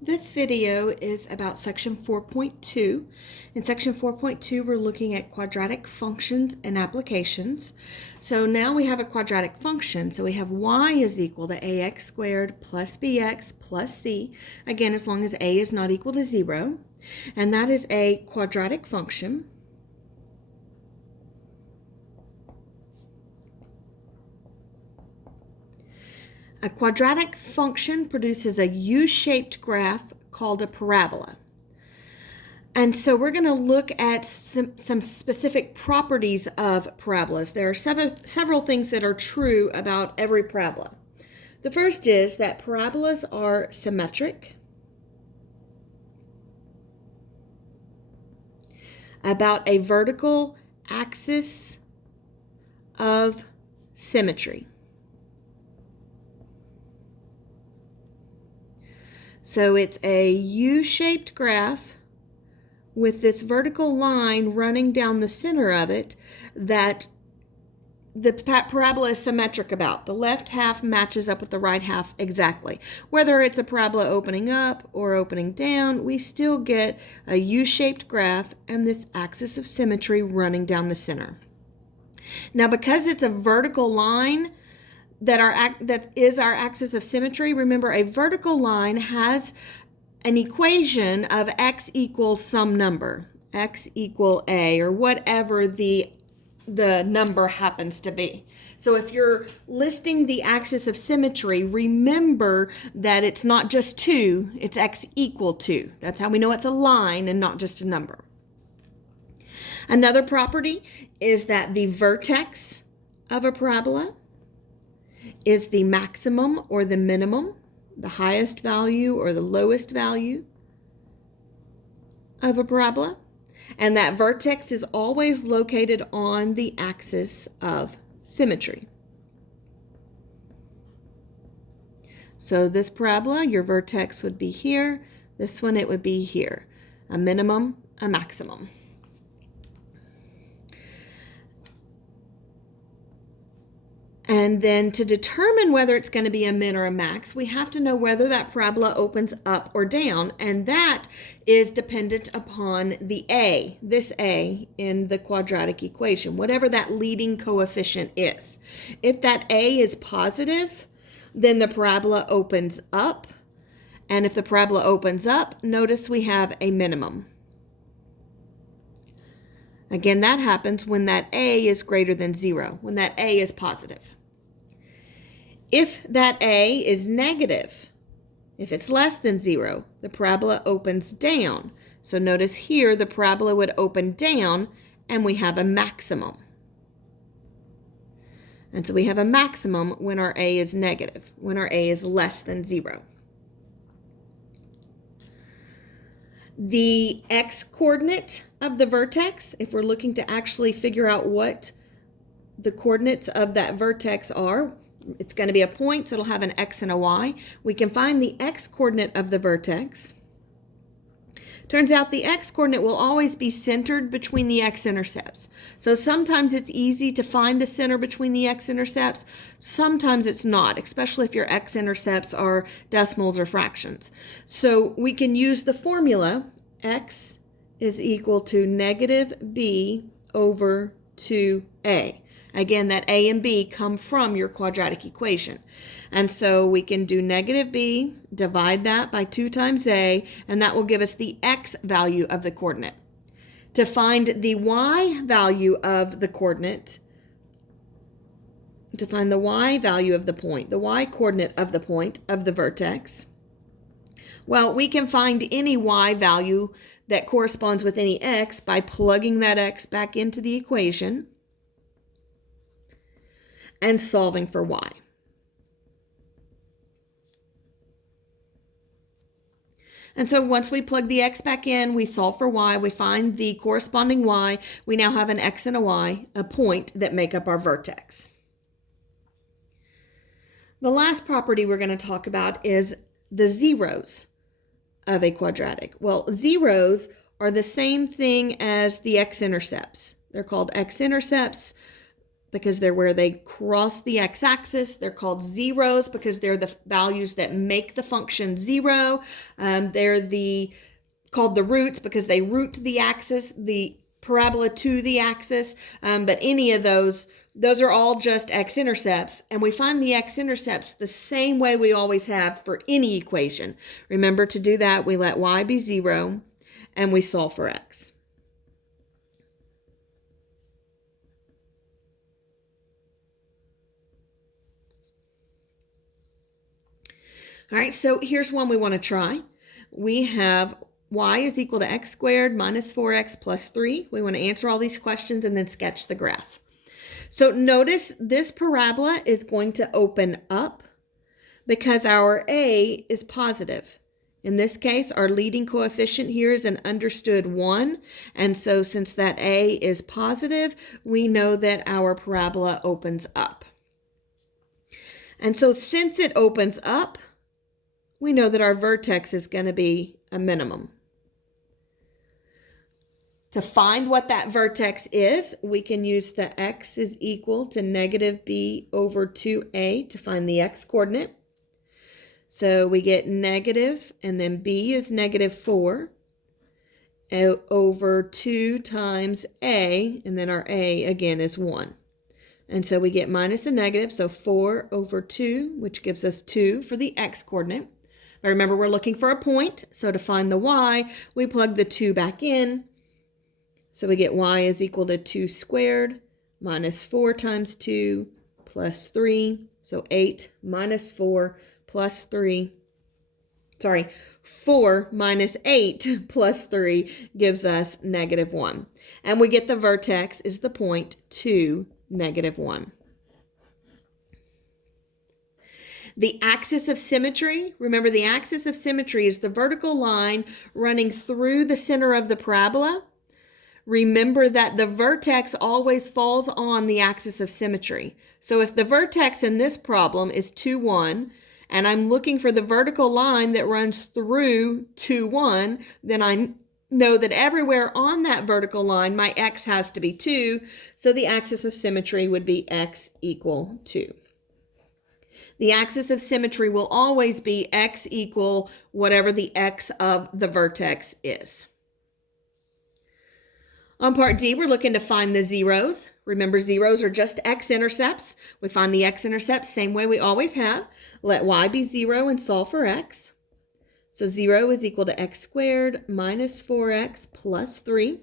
This video is about section 4.2. In section 4.2, we're looking at quadratic functions and applications. So now we have a quadratic function. So we have y is equal to ax squared plus bx plus c, again, as long as a is not equal to 0. And that is a quadratic function. A quadratic function produces a U-shaped graph called a parabola. And so we're going to look at some specific properties of parabolas. There are several things that are true about every parabola. The first is that parabolas are symmetric. About a vertical axis of symmetry. So it's a U-shaped graph with this vertical line running down the center of it that the parabola is symmetric about. The left half matches up with the right half exactly. Whether it's a parabola opening up or opening down, we still get a U-shaped graph and this axis of symmetry running down the center. Now, because it's a vertical line, that is our axis of symmetry. Remember, a vertical line has an equation of x equals some number, x equal a, or whatever the number happens to be. So if you're listing the axis of symmetry, remember that it's not just 2, it's x equal 2. That's how we know it's a line and not just a number. Another property is that the vertex of a parabola is the maximum or the minimum, the highest value or the lowest value of a parabola. And that vertex is always located on the axis of symmetry. So this parabola, your vertex would be here. This one, it would be here. A minimum, a maximum. And then to determine whether it's going to be a min or a max, we have to know whether that parabola opens up or down, and that is dependent upon the a, this a in the quadratic equation, whatever that leading coefficient is. If that a is positive, then the parabola opens up, and if the parabola opens up, notice we have a minimum. Again, that happens when that a is greater than 0, when that a is positive. If that a is negative, if it's less than 0, the parabola opens down. So notice here the parabola would open down and we have a maximum. And so we have a maximum when our a is negative, when our a is less than 0. The x-coordinate of the vertex, if we're looking to actually figure out what the coordinates of that vertex are, it's going to be a point, so it'll have an x and a y. We can find the x-coordinate of the vertex. Turns out the x-coordinate will always be centered between the x-intercepts. So sometimes it's easy to find the center between the x-intercepts. Sometimes it's not, especially if your x-intercepts are decimals or fractions. So we can use the formula x is equal to negative b over 2a. Again, that a and b come from your quadratic equation. And so we can do negative b, divide that by 2 times a, and that will give us the x value of the coordinate. To find the y value of the coordinate, to find the y value of the point, the y coordinate of the point of the vertex, well, we can find any y value that corresponds with any x by plugging that x back into the equation and solving for y. And so once we plug the x back in, we solve for y, we find the corresponding y, we now have an x and a y, a point that make up our vertex. The last property we're going to talk about is the zeros of a quadratic. Well, zeros are the same thing as the x-intercepts. They're called x-intercepts. because they're where they cross the x-axis. They're called zeros because they're the values that make the function zero. They're called the roots because they root the axis, the parabola to the axis. But any of those are all just x-intercepts. And we find the x-intercepts the same way we always have for any equation. Remember, to do that, we let y be 0 and we solve for x. All right, so here's one we want to try. We have y is equal to x squared minus 4x plus 3. We want to answer all these questions and then sketch the graph. So notice this parabola is going to open up because our a is positive. In this case, our leading coefficient here is an understood 1. And so since that a is positive, we know that our parabola opens up. And so since it opens up, we know that our vertex is going to be a minimum. To find what that vertex is, we can use the x is equal to negative b over 2a to find the x coordinate. So we get negative, and then b is negative 4 over 2 times a, and then our a again is 1. And so we get minus a negative, so 4 over 2, which gives us 2 for the x coordinate. But remember, we're looking for a point, so to find the y, we plug the 2 back in. So we get y is equal to 2 squared minus 4 times 2 plus 3. So 8 minus 4 plus 3. 4 minus 8 plus 3 gives us negative 1. And we get the vertex is the point 2, negative 1. The axis of symmetry, remember the axis of symmetry is the vertical line running through the center of the parabola. Remember that the vertex always falls on the axis of symmetry. So if the vertex in this problem is 2, 1, and I'm looking for the vertical line that runs through 2, 1, then I know that everywhere on that vertical line, my x has to be 2. So the axis of symmetry would be x equal 2. The axis of symmetry will always be x equal whatever the x of the vertex is. On part D, we're looking to find the zeros. Remember, zeros are just x-intercepts. We find the x-intercepts same way we always have. Let y be 0 and solve for x. So 0 is equal to x squared minus 4x plus 3.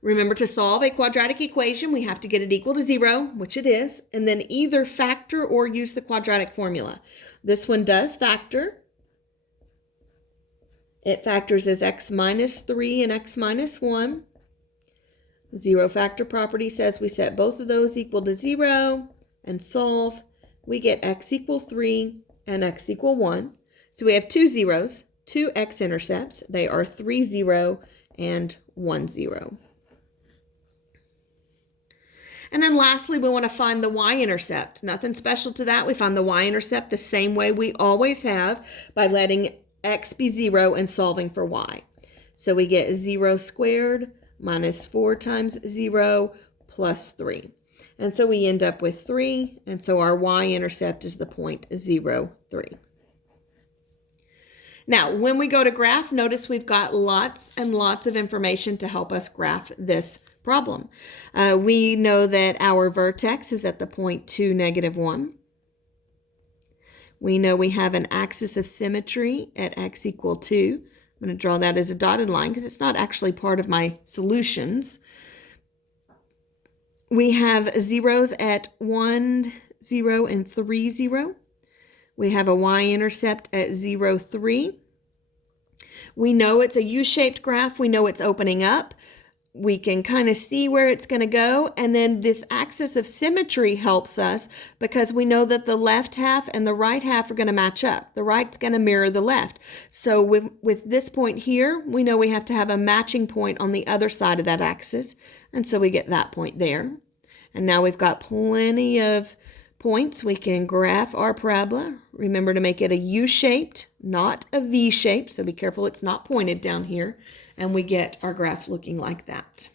Remember, to solve a quadratic equation, we have to get it equal to 0, which it is, and then either factor or use the quadratic formula. This one does factor. It factors as x minus 3 and x minus 1. Zero factor property says we set both of those equal to 0 and solve. We get x equal 3 and x equal 1. So we have two zeros, two x-intercepts. They are 3, 0 and 1, 0. And then lastly, we want to find the y-intercept. Nothing special to that. We find the y-intercept the same way we always have by letting x be 0 and solving for y. So we get 0 squared minus 4 times 0 plus 3. And so we end up with 3, and so our y-intercept is the point 0, 3. Now, when we go to graph, notice we've got lots and lots of information to help us graph this problem. We know that our vertex is at the point 2, negative 1. We know we have an axis of symmetry at x equal 2. I'm going to draw that as a dotted line because it's not actually part of my solutions. We have zeros at 1, 0, and 3, 0. We have a y-intercept at 0, 3. We know it's a U-shaped graph. We know it's opening up. We can kind of see where it's going to go. And then this axis of symmetry helps us because we know that the left half and the right half are going to match up. The right's going to mirror the left. So with this point here, we know we have to have a matching point on the other side of that axis. And so we get that point there. And now we've got plenty of points. We can graph our parabola. Remember to make it a U-shaped, not a V-shape. So be careful it's not pointed down here. And we get our graph looking like that.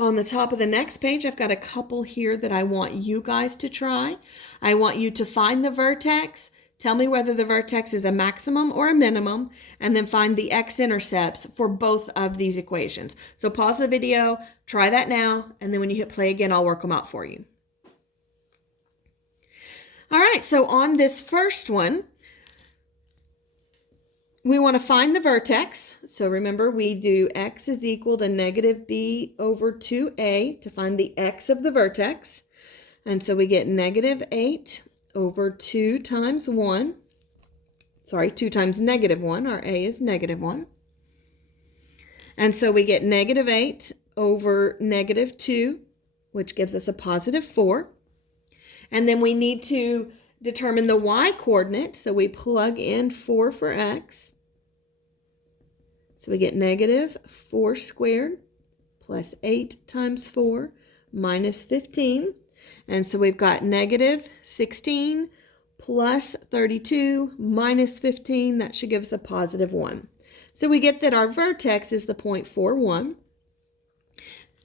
On the top of the next page, I've got a couple here that I want you guys to try. I want you to find the vertex, tell me whether the vertex is a maximum or a minimum, and then find the x-intercepts for both of these equations. So pause the video, try that now, and then when you hit play again, I'll work them out for you. All right, so on this first one, we want to find the vertex. So remember, we do x is equal to negative b over 2a to find the x of the vertex. And so we get negative 8 over 2 times 1. Sorry, 2 times negative 1. Our a is negative 1. And so we get negative 8 over negative 2, which gives us a positive 4. And then we need to determine the y-coordinate, so we plug in 4 for x. So we get negative 4 squared plus 8 times 4 minus 15. And so we've got negative 16 plus 32 minus 15. That should give us a positive 1. So we get that our vertex is the point 4, 1.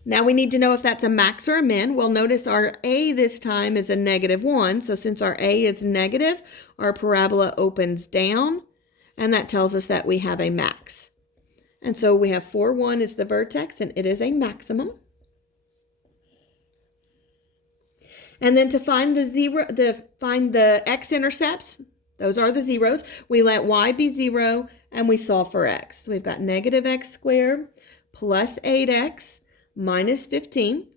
Now we need to know if that's a max or a min. Well, notice our a this time is a negative 1. So since our a is negative, our parabola opens down, and that tells us that we have a max. And so we have 4, 1 is the vertex, and it is a maximum. And then to find the x-intercepts, those are the zeros, we let y be 0, and we solve for x. So we've got negative x squared plus 8x minus 15.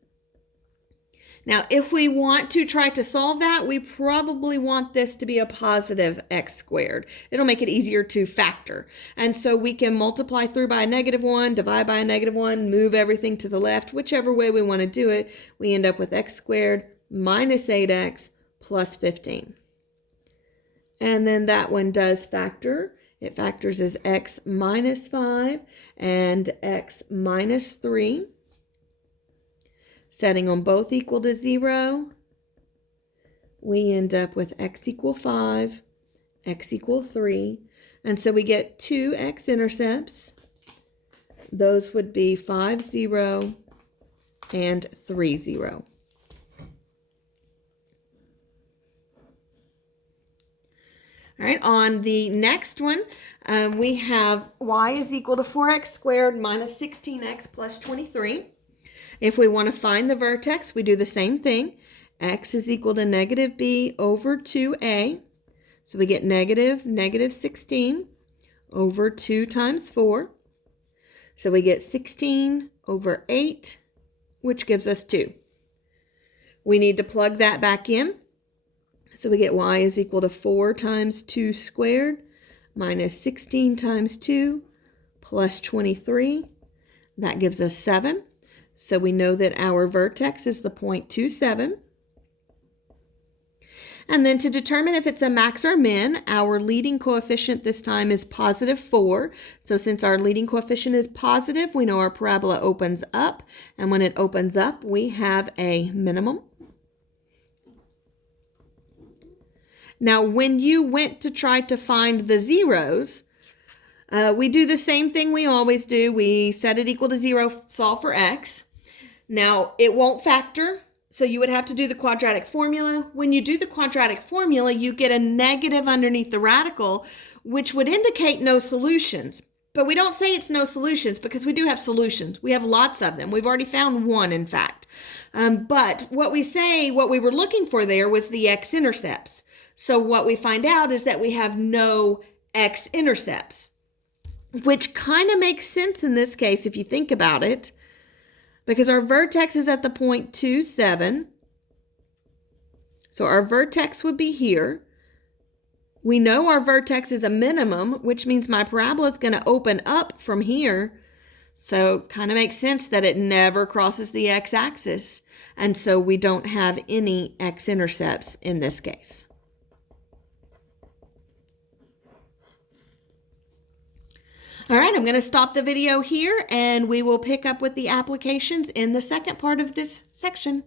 Now, if we want to try to solve that, we probably want this to be a positive x squared. It'll make it easier to factor. And so we can multiply through by a negative 1, divide by a negative 1, move everything to the left. Whichever way we want to do it, we end up with x squared minus 8x plus 15. And then that one does factor. It factors as x minus 5 and x minus 3. Setting them both equal to 0, we end up with x equal 5, x equal 3. And so we get 2 x-intercepts. Those would be 5, 0, and 3, 0. All right, on the next one, we have y is equal to 4x squared minus 16x plus 23. If we want to find the vertex, we do the same thing. X is equal to negative b over 2a. So we get negative 16 over 2 times 4. So we get 16 over 8, which gives us 2. We need to plug that back in. So we get y is equal to 4 times 2 squared minus 16 times 2 plus 23. That gives us 7. So we know that our vertex is the point 2, 7. And then to determine if it's a max or min, our leading coefficient this time is positive 4. So since our leading coefficient is positive, we know our parabola opens up. And when it opens up, we have a minimum. Now, when you went to try to find the zeros, we do the same thing we always do. We set it equal to 0, solve for x. Now, it won't factor, so you would have to do the quadratic formula. When you do the quadratic formula, you get a negative underneath the radical, which would indicate no solutions. But we don't say it's no solutions because we do have solutions. We have lots of them. We've already found one, in fact. But what we were looking for there was the x-intercepts. So what we find out is that we have no x-intercepts, which kind of makes sense in this case if you think about it, because our vertex is at the point 2, 7. So our vertex would be here. We know our vertex is a minimum, which means my parabola is going to open up from here. So kind of makes sense that it never crosses the x-axis. And so we don't have any x-intercepts in this case. All right, I'm going to stop the video here and we will pick up with the applications in the second part of this section.